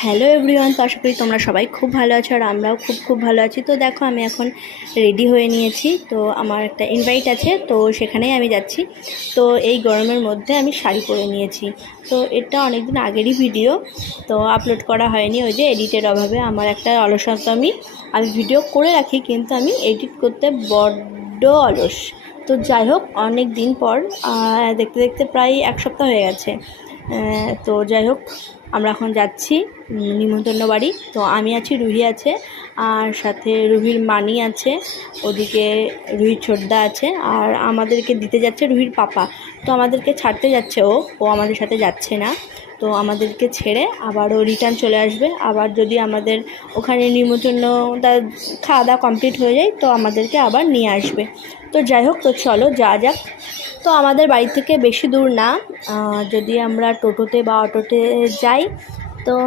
Hello everyone, তো আশা করি তোমরা সবাই খুব ভালো আছো আর আমরাও খুব ভালো আছি। তো দেখো আমি এখন রেডি হয়ে নিয়েছি। তো আমার একটা ইনভাইট আছে, তো সেখানেই আমি যাচ্ছি। তো এই গরমের মধ্যে আমি শাড়ি পরে নিয়েছি। তো এটা অনেক দিন আগেরই ভিডিও, তো আপলোড করা হয়নি, ওই যে এডিটের অভাবে। আমার একটা অলসতা, আমি ভিডিও করে রাখি কিন্তু আমি এডিট করতে বড্ড অলস। তো যাই হোক, অনেক দিন পর দেখতে দেখতে প্রায় এক সপ্তাহ হয়ে গেছে। তো যাই হোক, আমরা এখন যাচ্ছি নিমন্ত্রণ বাড়ি। তো আমি আছি, রুহি আছে, আর সাথে রুহির মানি আছে, ওদিকে রুহির ছোটদা আছে, আর আমাদেরকে দিতে যাচ্ছে রুহির পাপা। তো আমাদেরকে ছাড়তে যাচ্ছে, ও আমাদের সাথে যাচ্ছে না। তো আমাদেরকে ছেড়ে আবার ও রিটার্ন চলে আসবে। আবার যদি আমাদের ওখানে নিমন্ত্রণটা খাওয়া দাওয়া কমপ্লিট হয়ে যায়, তো আমাদেরকে আবার নিয়ে আসবে। তো যাই হোক, তো চলো যাওয়া যাক। তো আমাদের বাড়ি থেকে বেশি দূর না, যদি আমরা টোটোতে বা অটোতে যাই